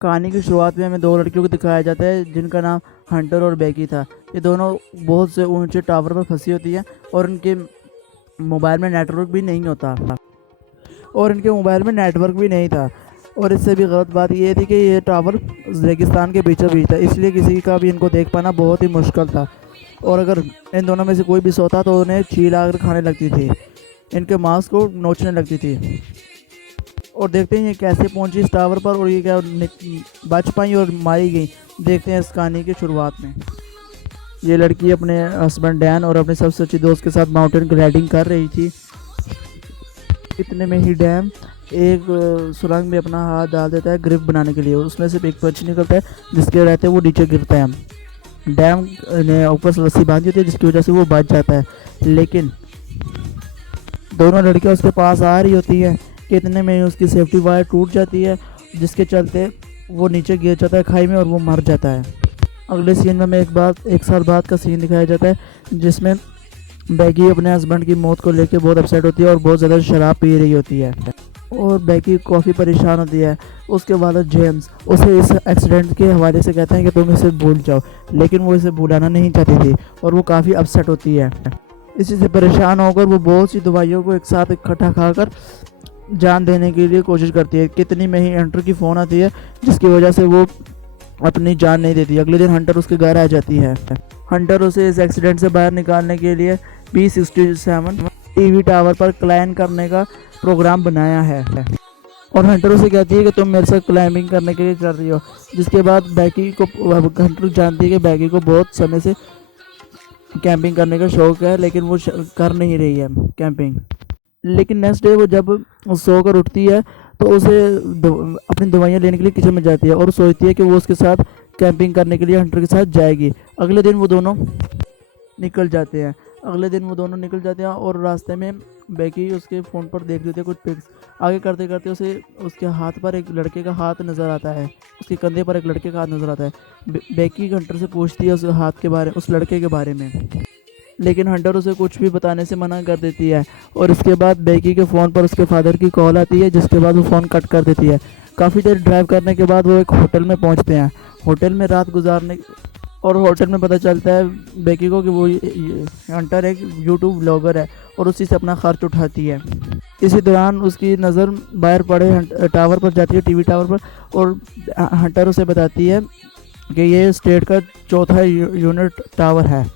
कहानी की शुरुआत में हमें दो लड़कियों को दिखाया जाता है जिनका नाम हंटर और बेकी था। ये दोनों बहुत से ऊंचे टावर पर फंसी होती हैं और इनके मोबाइल में नेटवर्क भी नहीं होता और इनके मोबाइल में नेटवर्क भी नहीं था। और इससे भी गलत बात ये थी कि ये टावर रेगिस्तान के बीचों बीच था, इसलिए किसी का भी इनको देख पाना बहुत ही मुश्किल था। और अगर इन दोनों में से कोई भी सोता तो उन्हें चील आकर खाने लगती थी, इनके मांस को नोचने लगती थी। और देखते हैं ये कैसे पहुंची इस टावर पर और ये क्या बच पाई और मारी गई। देखते हैं इस कहानी की शुरुआत में। ये लड़की अपने हस्बैंड डैन और अपने सबसे अच्छी दोस्त के साथ माउंटेन ग्लाइडिंग कर रही थी। इतने में ही डैम एक सुरंग में अपना हाथ डाल देता है ग्रिप बनाने के लिए। उसमें से एक पंच निकलता है जिसके रहते वो नीचे गिरता है। डैम ने ऊपर से रस्सी बांधी होती है जिसकी वजह से वो बच जाता है, लेकिन दोनों लड़कियां उसके पास आ रही होती हैं कि इतने में उसकी सेफ्टी वायर टूट जाती है, जिसके चलते वो नीचे गिर जाता है खाई में और वो मर जाता है। अगले सीन में हमें एक साल बाद का सीन दिखाया जाता है जिसमें बेकी अपने हस्बैंड की मौत को लेकर बहुत अपसेट होती है और बहुत ज़्यादा शराब पी रही होती है और बेकी काफ़ी परेशान होती है। उसके वालिद जेम्स उसे इस एक्सीडेंट के हवाले से कहते हैं कि तुम इसे भूल जाओ, लेकिन वो इसे भुलाना नहीं चाहती थी और वो काफ़ी अपसेट होती है। इसी से परेशान होकर वो बहुत सी दवाइयों को एक साथ इकट्ठा खाकर जान देने के लिए कोशिश करती है। कितनी में ही हंटर की फ़ोन आती है जिसकी वजह से वो अपनी जान नहीं देती। अगले दिन हंटर उसके घर आ जाती है। हंटर उसे इस एक्सीडेंट से बाहर निकालने के लिए P-67 टीवी टावर पर क्लाइंब करने का प्रोग्राम बनाया है और हंटर उसे कहती है कि तुम मेरे साथ क्लाइंबिंग करने के लिए चल रही हो। जिसके बाद बेकी को हंटर जानती है कि बेकी को बहुत समय से कैंपिंग करने का शौक है, लेकिन वो कर नहीं रही है कैंपिंग। लेकिन नेक्स्ट डे वो जब सोकर उठती है तो उसे अपनी दवाइयाँ लेने के लिए किचन में जाती है और सोचती है कि वो उसके साथ कैंपिंग करने के लिए हंटर के साथ जाएगी। अगले दिन वो दोनों निकल जाते हैं और रास्ते में बेकी उसके फ़ोन पर देख रही होती है कुछ पिक्स। आगे करते करते उसे उसके हाथ पर एक लड़के का हाथ नज़र आता है, उसके कंधे पर एक लड़के का हाथ नज़र आता है। बेकी हंटर से पूछती है उस लड़के के बारे में, लेकिन हंटर उसे कुछ भी बताने से मना कर देती है। और इसके बाद बेकी के फ़ोन पर उसके फादर की कॉल आती है, जिसके बाद वो फ़ोन कट कर देती है। काफ़ी देर ड्राइव करने के बाद वो एक होटल में पहुंचते हैं। होटल में रात गुजारने और होटल में पता चलता है बेकी को कि वो हंटर एक यूट्यूब ब्लॉगर है और उसी से अपना खर्च उठाती है। इसी दौरान उसकी नज़र बाहर पड़े टावर पर जाती है, टीवी टावर पर, और हंटर उसे बताती है कि ये स्टेट का चौथा यूनिट टावर है।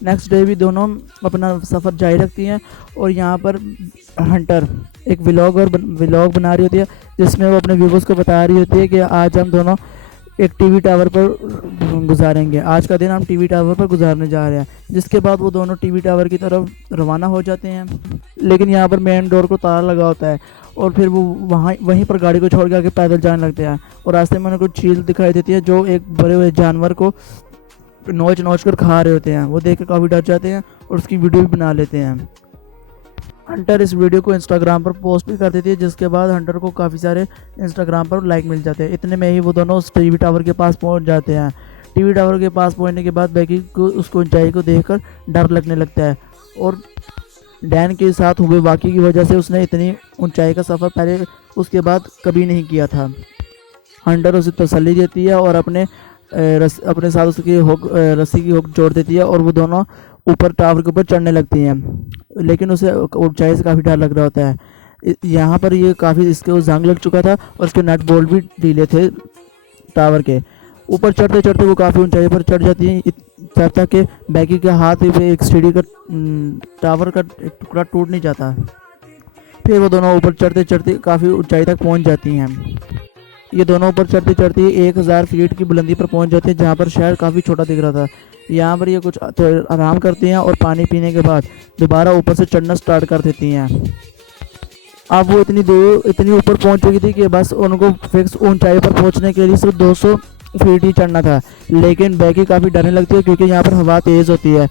नेक्स्ट डे भी दोनों अपना सफ़र जारी रखती हैं और यहाँ पर हंटर एक व्लॉग बना रही होती है जिसमें वो अपने व्यूवर्स को बता रही होती है कि आज हम दोनों एक टीवी टावर पर गुजारेंगे, आज का दिन हम टीवी टावर पर गुजारने जा रहे हैं। जिसके बाद वो दोनों टीवी टावर की तरफ रवाना हो जाते हैं, लेकिन यहाँ पर मेन डोर को ताला लगा होता है और फिर वो वहीं पर गाड़ी को छोड़ के आके पैदल जाने लगते हैं। और रास्ते में उन्हें कुछ चील दिखाई देती है जो एक बड़े हुए जानवर को नोच कर खा रहे होते हैं। वो देख कर काफ़ी डर जाते हैं और उसकी वीडियो भी बना लेते हैं। हंटर इस वीडियो को इंस्टाग्राम पर पोस्ट भी कर देती है, जिसके बाद हंटर को काफ़ी सारे इंस्टाग्राम पर लाइक मिल जाते हैं। इतने में ही वो दोनों उस टीवी टावर के पास पहुंच जाते हैं। टीवी टावर के पास पहुंचने के बाद बेकी को उसको ऊंचाई को देखकर डर लगने लगता है और डैन के साथ हुए वाक़ये की वजह से उसने इतनी ऊंचाई का सफ़र पहले उसके बाद कभी नहीं किया था। हंटर उसे तसल्ली देती है और अपने साथ उसकी रस्सी की हुक जोड़ देती है और वो दोनों ऊपर टावर के ऊपर चढ़ने लगती हैं, लेकिन उसे ऊंचाई से काफ़ी डर लग रहा होता है। यहाँ पर ये काफ़ी इसके जंग लग चुका था और उसके नट बोल्ट भी ढीले थे। टावर के ऊपर चढ़ते चढ़ते वो काफ़ी ऊंचाई पर चढ़ जाती हैं, तब तक कि बेकी के हाथ पे एक सीढ़ी का टावर का टुकड़ा टूट नहीं जाता। फिर वो दोनों ऊपर चढ़ते चढ़ते काफ़ी ऊंचाई तक पहुँच जाती हैं। ये दोनों ऊपर चढ़ते चढ़ते 1000 फीट की बुलंदी पर पहुंच जाते हैं, जहां पर शहर काफ़ी छोटा दिख रहा था। यहाँ पर ये कुछ तो आराम करती हैं और पानी पीने के बाद दोबारा ऊपर से चढ़ना स्टार्ट कर देती हैं। अब वो इतनी ऊपर पहुंच चुकी थी कि बस उनको फिक्स ऊंचाई पर पहुंचने के लिए सिर्फ 200 फीट ही चढ़ना था। लेकिन बेकी काफ़ी डरने लगती है क्योंकि यहाँ पर हवा तेज़ होती है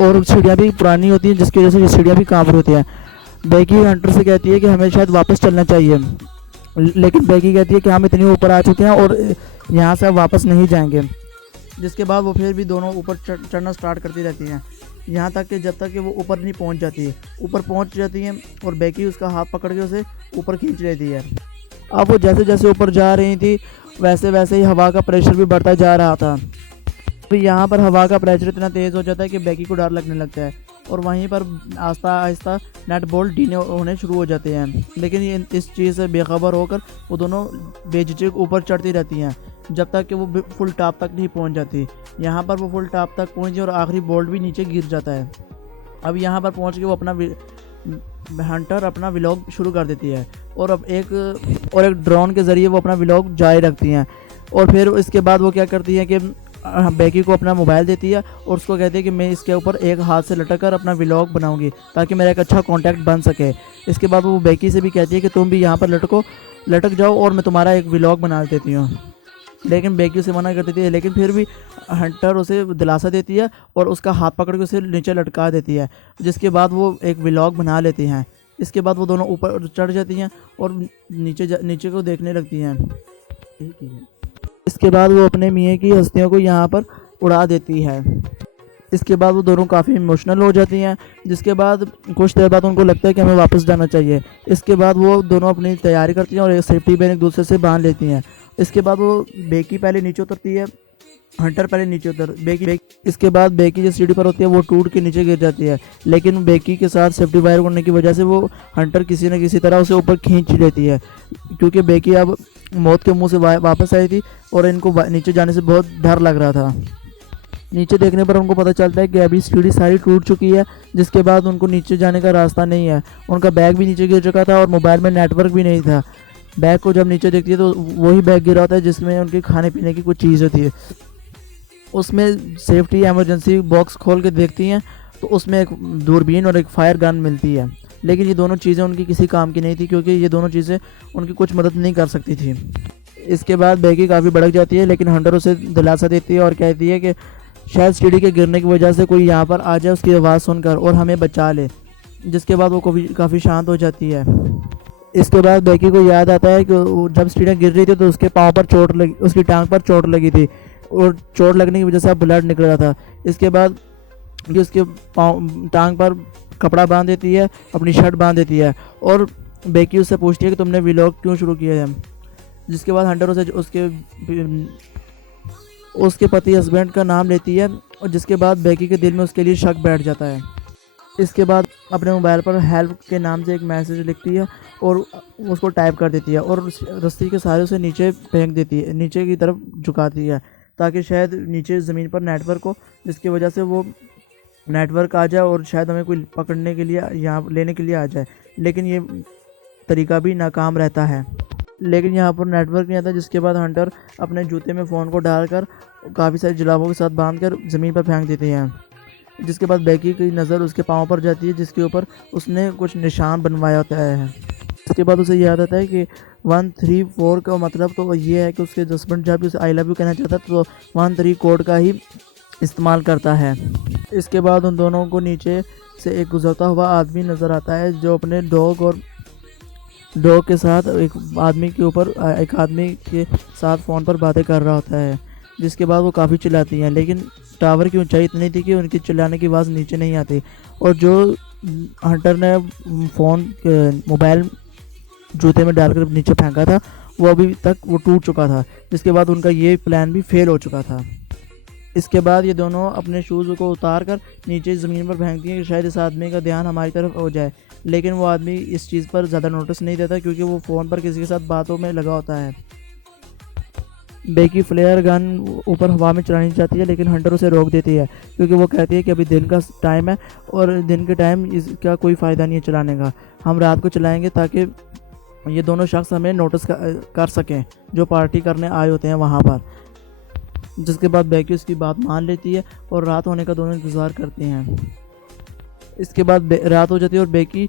और सीढ़ियाँ भी पुरानी होती हैं, जिसकी वजह से ये सीढ़ियाँ भी काँप रही होती हैं। बेकी हंटर से कहती है कि हमें शायद वापस चलना चाहिए, लेकिन बेकी कहती है कि हम इतनी ऊपर आ चुके हैं और यहाँ से अब वापस नहीं जाएंगे। जिसके बाद वो फिर भी दोनों ऊपर चढ़ना स्टार्ट करती रहती हैं, यहाँ तक कि जब तक कि वो ऊपर नहीं पहुँच जाती है। ऊपर पहुँच जाती हैं और बेकी उसका हाथ पकड़ के उसे ऊपर खींच लेती है। अब वो जैसे जैसे ऊपर जा रही थी वैसे वैसे ही हवा का प्रेशर भी बढ़ता जा रहा था। फिर यहाँ पर हवा का प्रेशर इतना तेज़ हो जाता है कि बेकी को डर लगने लगता है और वहीं पर आहिस्ता आहिस्ता नट बोल्ट ढीले होने शुरू हो जाते हैं। लेकिन ये इस चीज़ से बेखबर होकर वो दोनों बेझिझक ऊपर चढ़ती रहती हैं जब तक कि वो फुल टॉप तक नहीं पहुंच जाती। यहाँ पर वो फुल टॉप तक पहुंची और आखिरी बोल्ट भी नीचे गिर जाता है। अब यहाँ पर पहुँच के वो हंटर अपना व्लॉग शुरू कर देती है और एक ड्रोन के ज़रिए वो अपना व्लॉग जारी रखती हैं। और फिर इसके बाद वो क्या करती है कि बेकी को अपना मोबाइल देती है और उसको कहती है कि मैं इसके ऊपर एक हाथ से लटक कर अपना व्लॉग बनाऊंगी ताकि मेरा एक अच्छा कांटेक्ट बन सके। इसके बाद वो बेकी से भी कहती है कि तुम भी यहाँ पर लटक जाओ और मैं तुम्हारा एक व्लॉग बना देती हूँ। लेकिन बेकी उसे मना कर देती है, लेकिन फिर भी हंटर उसे दिलासा देती है और उसका हाथ पकड़ के उसे नीचे लटका देती है, जिसके बाद वो एक व्लॉग बना लेती हैं। इसके बाद वो दोनों ऊपर चढ़ जाती हैं और नीचे को देखने लगती हैं। इसके बाद वो अपने मियाँ की हस्तियों को यहाँ पर उड़ा देती है। इसके बाद वो दोनों काफ़ी इमोशनल हो जाती हैं, जिसके बाद कुछ देर बाद उनको लगता है कि हमें वापस जाना चाहिए। इसके बाद वो दोनों अपनी तैयारी करती हैं और एक सेफ्टी बैन एक दूसरे से बांध लेती हैं। इसके बाद वो बेकी पहले नीचे उतरती है, हंटर पहले नीचे उतर इसके बाद बेकी जो सीढ़ी पर होती है वो टूट के नीचे गिर जाती है, लेकिन बेकी के साथ सेफ्टी वायर होने की वजह से वो हंटर किसी न किसी तरह उसे ऊपर खींच लेती है, क्योंकि बेकी अब मौत के मुंह से वापस आई थी और इनको नीचे जाने से बहुत डर लग रहा था। नीचे देखने पर उनको पता चलता है कि अभी सीढ़ी सारी टूट चुकी है, जिसके बाद उनको नीचे जाने का रास्ता नहीं है। उनका बैग भी नीचे गिर चुका था और मोबाइल में नेटवर्क भी नहीं था। बैग को जब नीचे देखती है तो वही बैग गिरा होता है जिसमें उनके खाने पीने की कुछ चीज़ें थी। उसमें सेफ्टी इमरजेंसी बॉक्स खोल के देखती हैं तो उसमें एक दूरबीन और एक फायर गन मिलती है, लेकिन ये दोनों चीज़ें उनकी किसी काम की नहीं थी क्योंकि ये दोनों चीज़ें उनकी कुछ मदद नहीं कर सकती थी। इसके बाद बेकी काफ़ी भड़क जाती है, लेकिन हंटर उसे दिलासा देती है और कहती है कि शायद सीढ़ी के गिरने की वजह से कोई यहाँ पर आ जाए उसकी आवाज़ सुनकर और हमें बचा ले, जिसके बाद वो काफ़ी शांत हो जाती है। इसके बाद बेकी को याद आता है कि जब सीढ़ियाँ गिर रही थी तो उसके पाँव पर चोट लगी, उसकी टांग पर चोट लगी थी और चोट लगने की वजह से ब्लड निकल रहा था। इसके बाद कि उसके टांग पर कपड़ा बांध देती है, अपनी शर्ट बांध देती है और बेकी उससे पूछती है कि तुमने व्लॉग क्यों शुरू किया है। जिसके बाद हंटर उसे उसके पति हस्बैंड का नाम लेती है और जिसके बाद बेकी के दिल में उसके लिए शक बैठ जाता है। इसके बाद अपने मोबाइल पर हेल्प के नाम से एक मैसेज लिखती है और उसको टाइप कर देती है और रस्सी के सहारे उसे नीचे फेंक देती है, नीचे की तरफ झुकाती है ताकि शायद नीचे ज़मीन पर नेटवर्क हो, जिसकी वजह से वो नेटवर्क आ जाए और शायद हमें कोई पकड़ने के लिए यहाँ लेने के लिए आ जाए। लेकिन ये तरीका भी नाकाम रहता है, लेकिन यहाँ पर नेटवर्क नहीं आता। जिसके बाद हंटर अपने जूते में फ़ोन को डालकर काफ़ी सारे जुलाबों के साथ बांधकर ज़मीन पर फेंक देते हैं। जिसके बाद बेकी की नज़र उसके पाँव पर जाती है जिसके ऊपर उसने कुछ निशान बनवाया होता है। इसके बाद उसे याद आता है कि 134 का मतलब तो ये है कि उसके हस्बैंड जब भी उसे आई लव यू कहना चाहता है तो 13 कोड का ही इस्तेमाल करता है। इसके बाद उन दोनों को नीचे से एक गुजरता हुआ आदमी नज़र आता है जो अपने डॉग के साथ एक आदमी के साथ फ़ोन पर बातें कर रहा होता है। जिसके बाद वो काफ़ी चिल्लाती हैं, लेकिन टावर की ऊंचाई इतनी थी कि उनकी चिल्लाने की आवाज़ नीचे नहीं आती और जो हंटर ने मोबाइल जूते में डालकर नीचे फेंका था वो अभी तक वो टूट चुका था, जिसके बाद उनका ये प्लान भी फेल हो चुका था। इसके बाद ये दोनों अपने शूज़ को उतार कर नीचे ज़मीन पर फेंकती हैं कि शायद इस आदमी का ध्यान हमारी तरफ हो जाए, लेकिन वो आदमी इस चीज़ पर ज़्यादा नोटिस नहीं देता क्योंकि वो फ़ोन पर किसी के साथ बातों में लगा होता है। बेकी फ्लेयर गन ऊपर हवा में चलानी चाहती है, लेकिन हंटर उसे रोक देती है क्योंकि वो कहती है कि अभी दिन का टाइम है और दिन के टाइम इसका कोई फ़ायदा नहीं है चलाने का, हम रात को चलाएंगे ताकि ये दोनों शख्स हमें नोटिस कर सकें जो पार्टी करने आए होते हैं वहाँ पर। जिसके बाद बेकी उसकी बात मान लेती है और रात होने का दोनों इंतज़ार करते हैं। इसके बाद रात हो जाती है और बेकी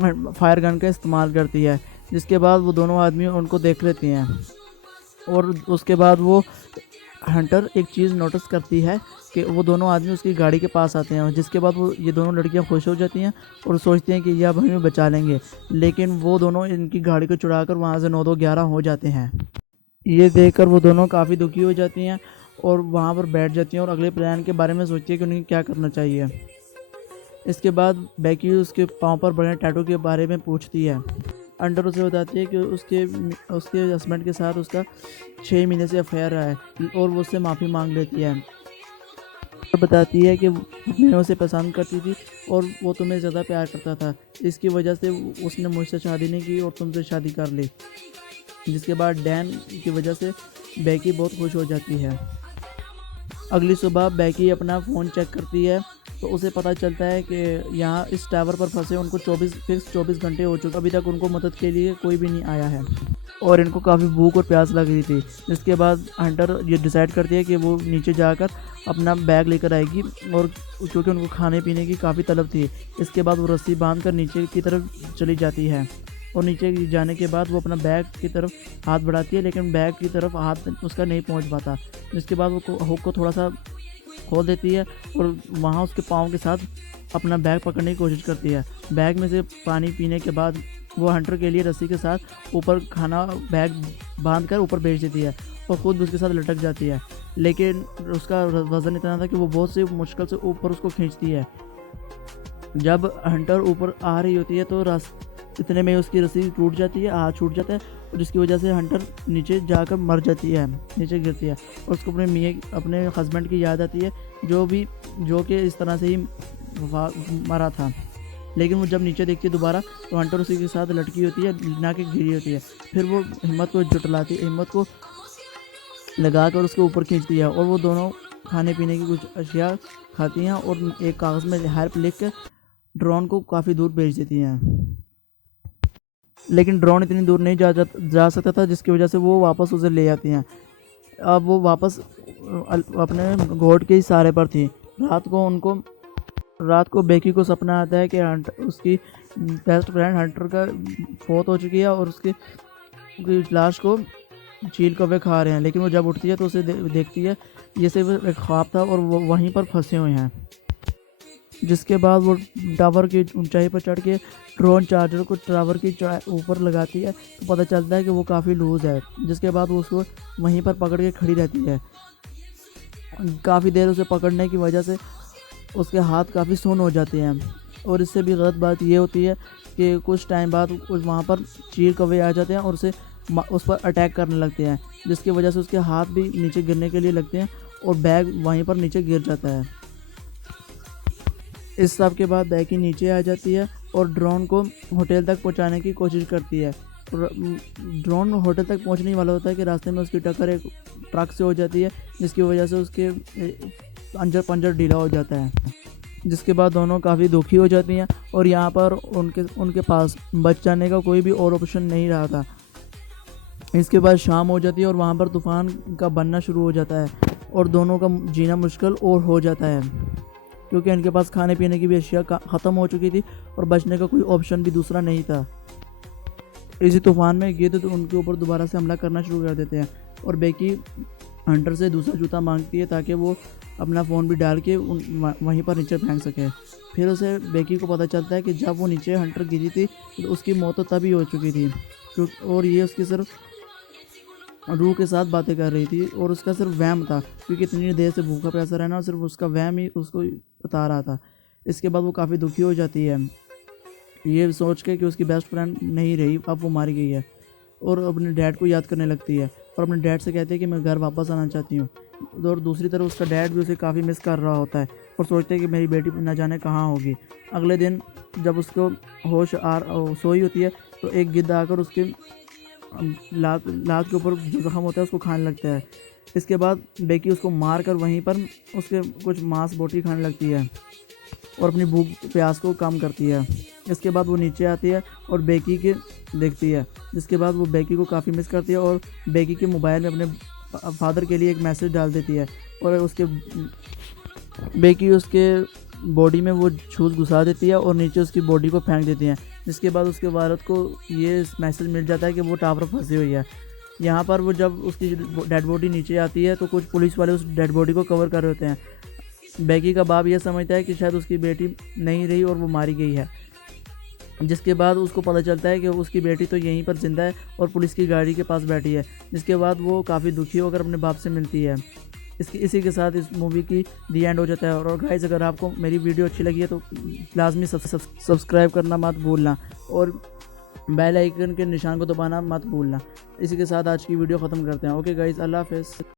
फायर गन का इस्तेमाल करती है, जिसके बाद वो दोनों आदमी उनको देख लेते हैं और उसके बाद वो हंटर एक चीज़ नोटिस करती है कि वो दोनों आदमी उसकी गाड़ी के पास आते हैं, जिसके बाद वो ये दोनों लड़कियां खुश हो जाती हैं और सोचती हैं कि ये अब हमें बचा लेंगे, लेकिन वो दोनों इनकी गाड़ी को चुराकर वहाँ से 9-2-11 हो जाते हैं। ये देखकर वो दोनों काफ़ी दुखी हो जाती हैं और वहाँ पर बैठ जाती हैं और अगले प्लान के बारे में सोचती है कि उन्हें क्या करना चाहिए। इसके बाद बेकी उसके पाँव पर बने टैटू के बारे में पूछती है हंटर उसे बताती है कि उसके हस्बैंड के साथ उसका 6 महीने से अफेयर रहा है और वो उससे माफ़ी मांग लेती है। बताती है कि मैं उसे पसंद करती थी और वो तुम्हें ज़्यादा प्यार करता था, इसकी वजह से उसने मुझसे शादी नहीं की और तुमसे शादी कर ली। जिसके बाद डैन की वजह से बेकी बहुत खुश हो जाती है। अगली सुबह बेकी अपना फ़ोन चेक करती है तो उसे पता चलता है कि यहाँ इस टावर पर फंसे उनको 24 घंटे हो चुके, अभी तक उनको मदद के लिए कोई भी नहीं आया है और इनको काफ़ी भूख और प्यास लग रही थी। जिसके बाद हंटर ये डिसाइड करती है कि वो नीचे जाकर अपना बैग लेकर आएगी और क्योंकि उनको खाने पीने की काफ़ी तलब थी। इसके बाद वो रस्सी बांध कर नीचे की तरफ चली जाती है और नीचे जाने के बाद वो अपना बैग की तरफ हाथ बढ़ाती है, लेकिन बैग की तरफ हाथ उसका नहीं पहुंच पाता। जिसके बाद वो हुक को थोड़ा सा खोल देती है और वहाँ उसके पाँव के साथ अपना बैग पकड़ने की कोशिश करती है। बैग में से पानी पीने के बाद वो हंटर के लिए रस्सी के साथ ऊपर खाना बैग बांध कर ऊपर भेज देती है और ख़ुद उसके साथ लटक जाती है, लेकिन उसका वज़न इतना था कि वो बहुत से मुश्किल से ऊपर उसको खींचती है। जब हंटर ऊपर आ रही होती है तो इतने में उसकी रस्सी टूट जाती है, हाथ छूट जाता है और जिसकी वजह से हंटर नीचे जाकर मर जाती है, नीचे गिरती है और उसको अपने हस्बैंड की याद आती है जो कि इस तरह से ही मरा था। लेकिन वो जब नीचे देखती है दोबारा तो हंटर उसी के साथ लटकी होती है, ना कि गिरी होती है। फिर वो हिम्मत को जुटलाती है, हिम्मत को लगा कर उसके ऊपर खींचती है और वो दोनों खाने पीने की कुछ अशिया खाती हैं और एक कागज़ में हेल्प लिख कर ड्रोन को काफ़ी दूर भेज देती हैं। लेकिन ड्रोन इतनी दूर नहीं जा सकता था, जिसकी वजह से वो वापस उसे ले आती हैं। अब वो वापस अपने घोट के ही सहारे पर थी। रात को बेकी को सपना आता है कि उसकी बेस्ट फ्रेंड हंटर का फौत हो चुकी है और उसकी लाश को चील कौवे खा रहे हैं। लेकिन वो जब उठती है तो उसे देखती है ये सिर्फ एक ख्वाब था और वो वहीं पर फंसे हुए हैं। जिसके बाद वो टावर की ऊंचाई पर चढ़ के ड्रोन चार्जर को टावर की ऊपर लगाती है तो पता चलता है कि वो काफ़ी लूज़ है। जिसके बाद वो उसको वहीं पर पकड़ के खड़ी रहती है। काफ़ी देर उसे पकड़ने की वजह से उसके हाथ काफ़ी सुन्न हो जाते हैं और इससे भी गलत बात ये होती है कि कुछ टाइम बाद वहाँ पर चील कौवे आ जाते हैं और उस पर अटैक करने लगते हैं, जिसकी वजह से उसके हाथ भी नीचे गिरने के लिए लगते हैं और बैग वहीं पर नीचे गिर जाता है। इस सब के बाद बेकी नीचे आ जाती है और ड्रोन को होटल तक पहुंचाने की कोशिश करती है। ड्रोन होटल तक पहुंचने वाला होता है कि रास्ते में उसकी टक्कर एक ट्रक से हो जाती है, जिसकी वजह से उसके पंजर ढीला हो जाता है। जिसके बाद दोनों काफ़ी दुखी हो जाती हैं और यहाँ पर उनके पास बच जाने का कोई भी और ऑप्शन नहीं रहा था। इसके बाद शाम हो जाती है और वहाँ पर तूफ़ान का बनना शुरू हो जाता है और दोनों का जीना मुश्किल और हो जाता है, क्योंकि इनके पास खाने पीने की भी अशिया ख़त्म हो चुकी थी और बचने का कोई ऑप्शन भी दूसरा नहीं था। इसी तूफान में गिद्ध तो उनके ऊपर दोबारा से हमला करना शुरू कर देते हैं और बेकी हंटर से दूसरा जूता मांगती है ताकि वो अपना फ़ोन भी डाल के वहीं पर नीचे फेंक सके। फिर उसे बेकी को पता चलता है कि जब वो नीचे हंटर गिरी थी तो उसकी मौत तो तभी हो चुकी थी और ये उसकी सिर्फ रूह के साथ बातें कर रही थी और उसका सिर्फ वहम था, क्योंकि इतनी देर से भूखा प्यासा रहना और सिर्फ उसका वहम ही उसको बता रहा था। इसके बाद वो काफ़ी दुखी हो जाती है ये सोच के कि उसकी बेस्ट फ्रेंड नहीं रही, अब वो मारी गई है और अपने डैड को याद करने लगती है और अपने डैड से कहती है कि मैं घर वापस आना चाहती हूँ। और दूसरी तरफ उसका डैड भी उसे काफ़ी मिस कर रहा होता है और सोचते हैं कि मेरी बेटी न जाने कहाँ होगी। अगले दिन जब उसको होश सोई होती है तो एक गिद्ध आकर उसके लात के ऊपर जो जख्म होता है उसको खाने लगता है। इसके बाद बेकी उसको मार कर वहीं पर उसके कुछ मांस बोटी खाने लगती है और अपनी भूख प्यास को कम करती है। इसके बाद वो नीचे आती है और बेकी के देखती है, जिसके बाद वो बेकी को काफ़ी मिस करती है और बेकी के मोबाइल में अपने फादर के लिए एक मैसेज डाल देती है और बेकी उसके बॉडी में वो छूत घुसा देती है और नीचे उसकी बॉडी को फेंक देती है। जिसके बाद उसके वालिद को ये मैसेज मिल जाता है कि वो टावर फंसी हुई है। यहाँ पर वो जब उसकी डेड बॉडी नीचे आती है तो कुछ पुलिस वाले उस डेड बॉडी को कवर कर रहे होते हैं। बेकी का बाप यह समझता है कि शायद उसकी बेटी नहीं रही और वो मारी गई है। जिसके बाद उसको पता चलता है कि उसकी बेटी तो यहीं पर जिंदा है और पुलिस की गाड़ी के पास बैठी है। जिसके बाद वो काफ़ी दुखी होकर अपने बाप से मिलती है। इसी के साथ इस मूवी की दी एंड हो जाता है। और गाइस, अगर आपको मेरी वीडियो अच्छी लगी है तो लाजमी सब्सक्राइब करना मत भूलना और बेल आइकन के निशान को दबाना मत भूलना। इसी के साथ आज की वीडियो ख़त्म करते हैं। ओके गाइज़, अल्लाह हाफ़िज़।